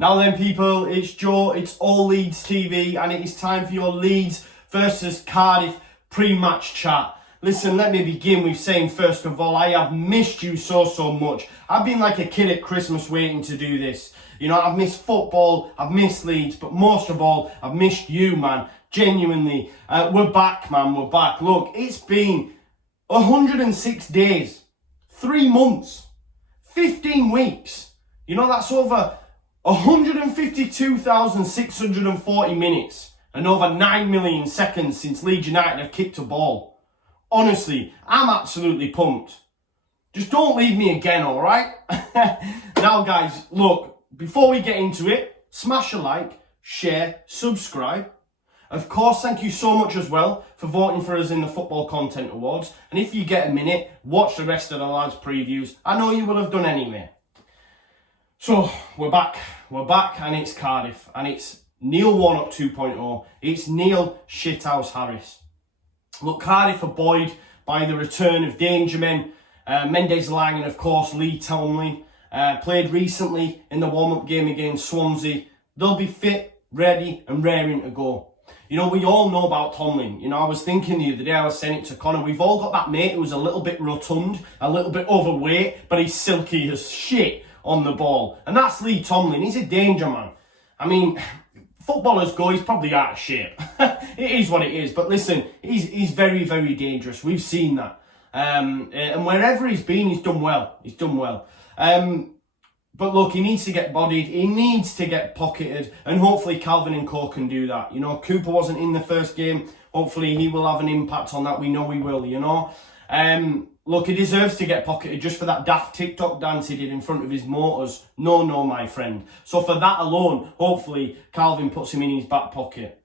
Now then, people, it's Joe, it's All Leeds TV, and it is time for your Leeds versus Cardiff pre-match chat. Listen, let me begin with saying, first of all, I have missed you so much. I've been like a kid at Christmas waiting to do this. You know, I've missed football, I've missed Leeds, but most of all, I've missed you, man. Genuinely. We're back, man, we're back. Look, it's been 106 days, 3 months, 15 weeks. You know, that's over 152,640 minutes and over 9 million seconds since Leeds United have kicked a ball. Honestly, I'm absolutely pumped. Just don't leave me again, alright? Now guys, look, before we get into it, smash a like, share, subscribe. Of course, thank you so much as well for voting for us in the Football Content Awards. And if you get a minute, watch the rest of the lads' previews. I know you will have done anyway. So, we're back, and it's Cardiff, and it's Neil Warnock 2.0, it's Neil Shithouse Harris. Look, Cardiff are buoyed by the return of danger men, Mendes Lang and of course Lee Tomlin, played recently in the warm-up game against Swansea. They'll be fit, ready and raring to go. You know, we all know about Tomlin. You know, I was thinking the other day, I was saying it to Connor, we've all got that mate who's a little bit rotund, a little bit overweight, but he's silky as shit on the ball. And that's Lee Tomlin. He's a danger man. I mean, footballers go, he's probably out of shape. It is what it is. But listen, he's very dangerous. We've seen that. And wherever he's been, he's done well. He's done well. But look, he needs to get bodied. He needs to get pocketed. And hopefully Calvin and Co can do that. You know, Cooper wasn't in the first game. Hopefully he will have an impact on that. We know he will, you know. Look, he deserves to get pocketed just for that daft TikTok dance he did in front of his motors. No, my friend. So for that alone, hopefully Calvin puts him in his back pocket.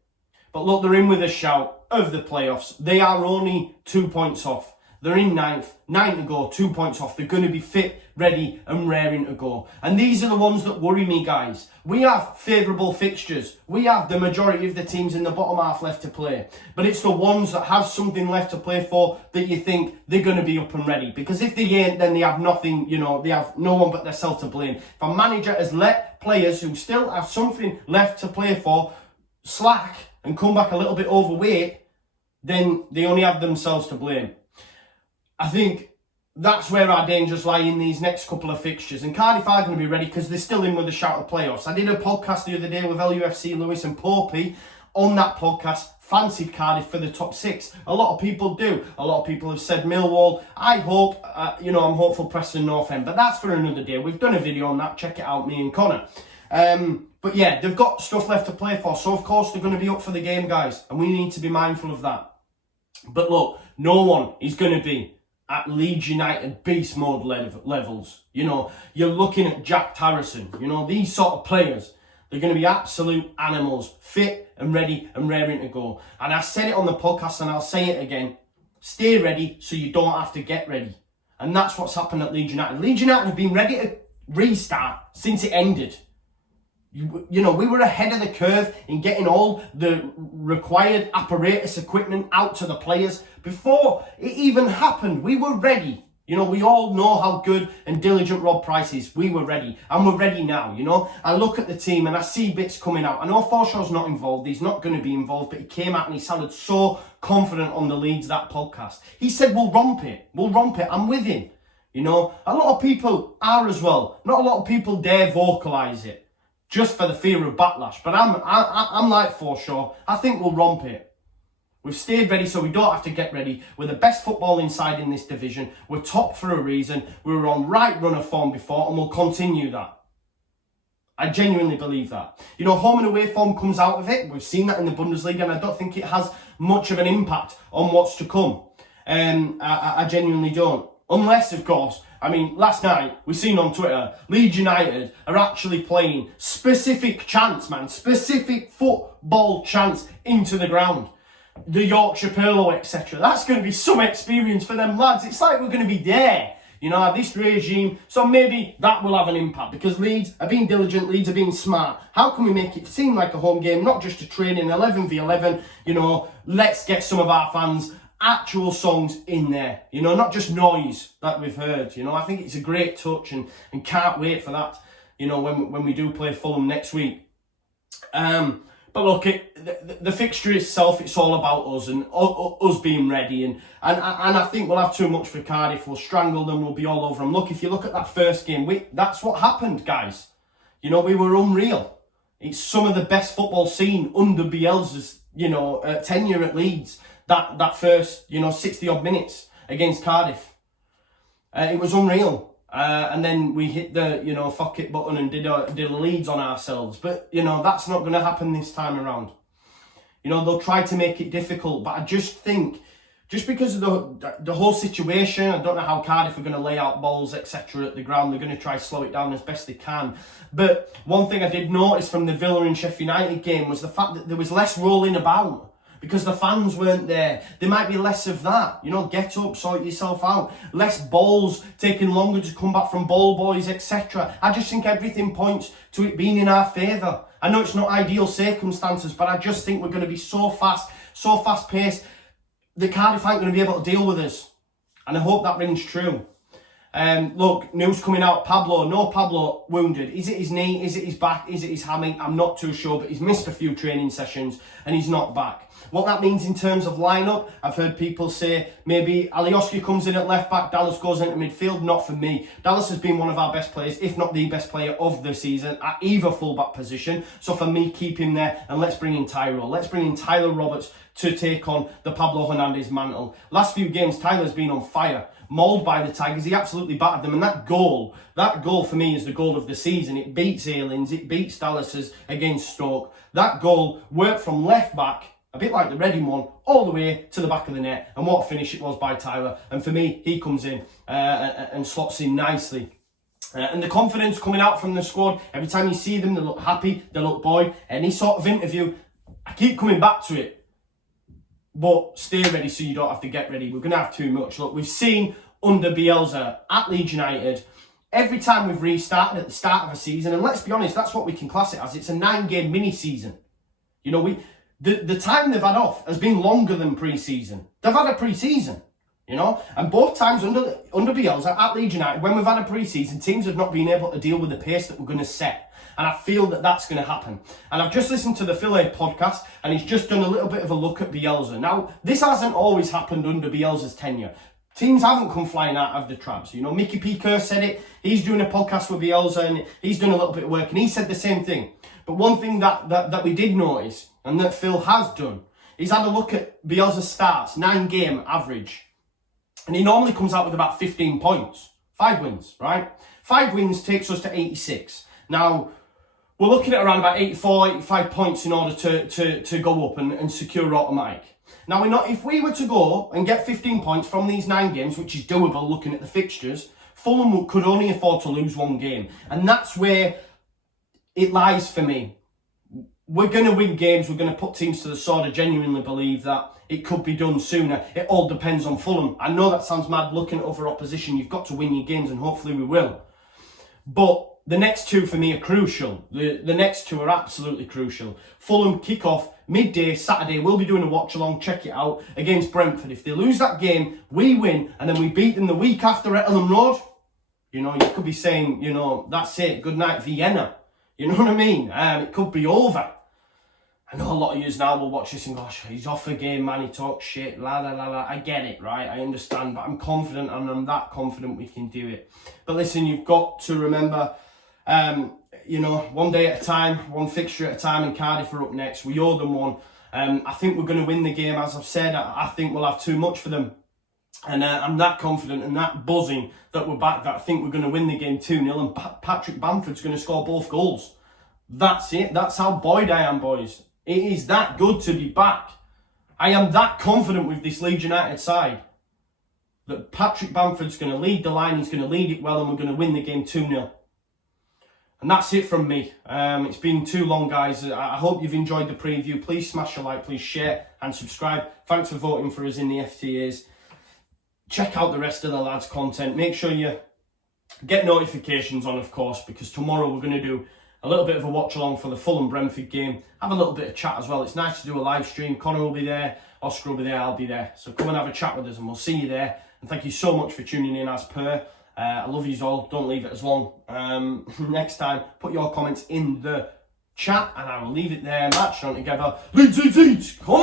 But look, they're in with a shout of the playoffs. They are only 2 points off. They're in 9th, 9 to go, 2 points off. They're going to be fit, ready and raring to go. And these are the ones that worry me, guys. We have favourable fixtures. We have the majority of the teams in the bottom half left to play. But it's the ones that have something left to play for that you think they're going to be up and ready. Because if they ain't, then they have nothing, you know, they have no one but themselves to blame. If a manager has let players who still have something left to play for slack and come back a little bit overweight, then they only have themselves to blame. I think that's where our dangers lie in these next couple of fixtures. And Cardiff are going to be ready because they're still in with a shout of playoffs. I did a podcast the other day with LUFC Lewis and Popey. On that podcast, fancied Cardiff for the top 6. A lot of people do. A lot of people have said Millwall. I hope, you know, I'm hopeful Preston North End. But that's for another day. We've done a video on that. Check it out, me and Connor. But yeah, they've got stuff left to play for. So, of course, they're going to be up for the game, guys. And we need to be mindful of that. But look, no one is going to be at Leeds United beast mode levels. You know, you're looking at Jack Harrison. You know, these sort of players, they're going to be absolute animals, fit and ready and raring to go. And I said it on the podcast and I'll say it again. Stay ready so you don't have to get ready. And that's what's happened at Leeds United. Leeds United have been ready to restart since it ended. You know, we were ahead of the curve in getting all the required apparatus equipment out to the players. Before it even happened, we were ready. You know, we all know how good and diligent Rob Price is. We were ready. And we're ready now, you know. I look at the team and I see bits coming out. I know Forshaw's not involved. He's not going to be involved. But he came out and he sounded so confident on the Leeds, that podcast. He said, we'll romp it. We'll romp it. I'm with him. You know, a lot of people are as well. Not a lot of people dare vocalise it, just for the fear of backlash. But I'm like Forshaw. I think we'll romp it. We've stayed ready so we don't have to get ready. We're the best football inside in this division. We're top for a reason. We were on right run of form before and we'll continue that. I genuinely believe that. You know, home and away form comes out of it. We've seen that in the Bundesliga and I don't think it has much of an impact on what's to come. I genuinely don't. Unless, of course, I mean, last night, we seen on Twitter, Leeds United are actually playing specific chants, man. Specific football chants into the ground. The Yorkshire Pirlo, etc. That's going to be some experience for them lads. It's like we're going to be there, you know, this regime. So maybe that will have an impact because Leeds are being diligent, Leeds are being smart. How can we make it seem like a home game, not just a training 11v11, you know, let's get some of our fans actual songs in there, not just noise that we've heard. I think it's a great touch and can't wait for that you know, when we do play Fulham next week. But look, the fixture itself, it's all about us and us being ready. And I think we'll have too much for Cardiff. We'll strangle them. We'll be all over them. Look, if you look at that first game, that's what happened, guys. You know, we were unreal. It's some of the best football seen under Bielsa's, you know, tenure at Leeds. That first, you know, 60-odd minutes against Cardiff. It was unreal. And then we hit the, you know, fuck it button and did a Leeds on ourselves. But, you know, that's not going to happen this time around. You know, they'll try to make it difficult. But I just think, just because of the whole situation, I don't know how Cardiff are going to lay out balls, etc. at the ground. They're going to try to slow it down as best they can. But one thing I did notice from the Villa and Sheffield United game was the fact that there was less rolling about. Because the fans weren't there. There might be less of that. You know, get up, sort yourself out. Less balls, taking longer to come back from ball boys, etc. I just think everything points to it being in our favour. I know it's not ideal circumstances, but I just think we're going to be so fast-paced, that Cardiff aren't going to be able to deal with us. And I hope that rings true. Look, news coming out, Pablo wounded. Is it his knee? Is it his back? Is it his hammy? I'm not too sure, but he's missed a few training sessions and he's not back. What that means in terms of lineup, I've heard people say maybe Alioski comes in at left back, Dallas goes into midfield. Not for me. Dallas has been one of our best players, if not the best player of the season, at either full-back position. So for me, keep him there and let's bring in Tyro. Let's bring in Tyler Roberts to take on the Pablo Hernandez mantle. Last few games, Tyler's been on fire. Mauled by the Tigers, he absolutely battered them, and that goal for me is the goal of the season. It beats Aylins, it beats Dallas's against Stoke. That goal worked from left back, a bit like the Reading one, all the way to the back of the net, and what a finish it was by Tyler. And for me, he comes in and slots in nicely. And the confidence coming out from the squad, every time you see them, they look happy, they look buoyed. Any sort of interview, I keep coming back to it. But stay ready so you don't have to get ready. We're going to have too much. Look, we've seen under Bielsa at Leeds United, every time we've restarted at the start of a season, and let's be honest, that's what we can class it as. It's a 9-game mini-season. You know, the time they've had off has been longer than pre-season. They've had a pre-season, you know, and both times under Bielsa at Leeds United, when we've had a pre-season, teams have not been able to deal with the pace that we're going to set. And I feel that that's going to happen. And I've just listened to the Philly podcast, and he's just done a little bit of a look at Bielsa. Now, this hasn't always happened under Bielsa's tenure. Teams haven't come flying out of the traps. You know, Mickey P. Kerr said it. He's doing a podcast with Bielsa, and he's done a little bit of work, and he said the same thing. But one thing that we did notice, and that Phil has done, is had a look at Bielsa's starts, 9-game average. And he normally comes out with about 15 points. 5 wins, right? 5 wins takes us to 86. Now, we're looking at around about 84, 85 points in order to go up and secure automatic. Now, if we were to go and get 15 points from these 9 games, which is doable looking at the fixtures, Fulham could only afford to lose 1 game. And that's where it lies for me. We're going to win games. We're going to put teams to the sword. I genuinely believe that it could be done sooner. It all depends on Fulham. I know that sounds mad looking at other opposition. You've got to win your games, and hopefully we will. But the next 2 for me are crucial. The next 2 are absolutely crucial. Fulham kick-off midday Saturday. We'll be doing a watch-along. Check it out against Brentford. If they lose that game, we win, and then we beat them the week after at Ellen Road. You know, you could be saying, you know, that's it. Good night, Vienna. You know what I mean? It could be over. I know a lot of yous now will watch this and go, he's off a game, man. He talks shit. La, la, la, la. I get it, right? I understand. But I'm confident, and I'm that confident we can do it. But listen, you've got to remember, you know, one day at a time, one fixture at a time, and Cardiff are up next. We owe them one. I think we're going to win the game, as I've said. I think we'll have too much for them. And I'm that confident and that buzzing that we're back, that I think we're going to win the game 2-0, and Patrick Bamford's going to score both goals. That's it. That's how buoyed I am, boys. It is that good to be back. I am that confident with this Leeds United side that Patrick Bamford's going to lead the line, he's going to lead it well, and we're going to win the game 2-0. And that's it from me. It's been too long, guys. I hope you've enjoyed the preview. Please smash a like, please share and subscribe. Thanks for voting for us in the FTAs. Check out the rest of the lads' content. Make sure you get notifications on, of course, because tomorrow we're going to do a little bit of a watch along for the Fulham Brentford game. Have a little bit of chat as well. It's nice to do a live stream. Connor will be there, Oscar will be there, I'll be there. So come and have a chat with us, and we'll see you there. And thank you so much for tuning in as per. I love you all. Don't leave it as long. Next time, put your comments in the chat and I will leave it there. Match on together. Leeds, Leeds, Leeds. Come on!